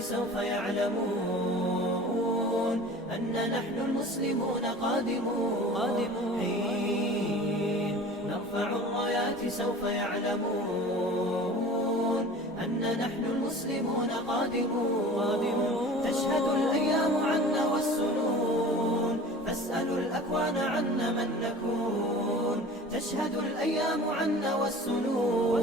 سوف يعلمون أن نحن المسلمون قادمون. حين نرفع الرايات سوف يعلمون أن نحن المسلمون قادمون. تشهد الأيام عنا والسنون، فاسألوا الأكوان عنا من نكون. تشهد الأيام عنا والسنون،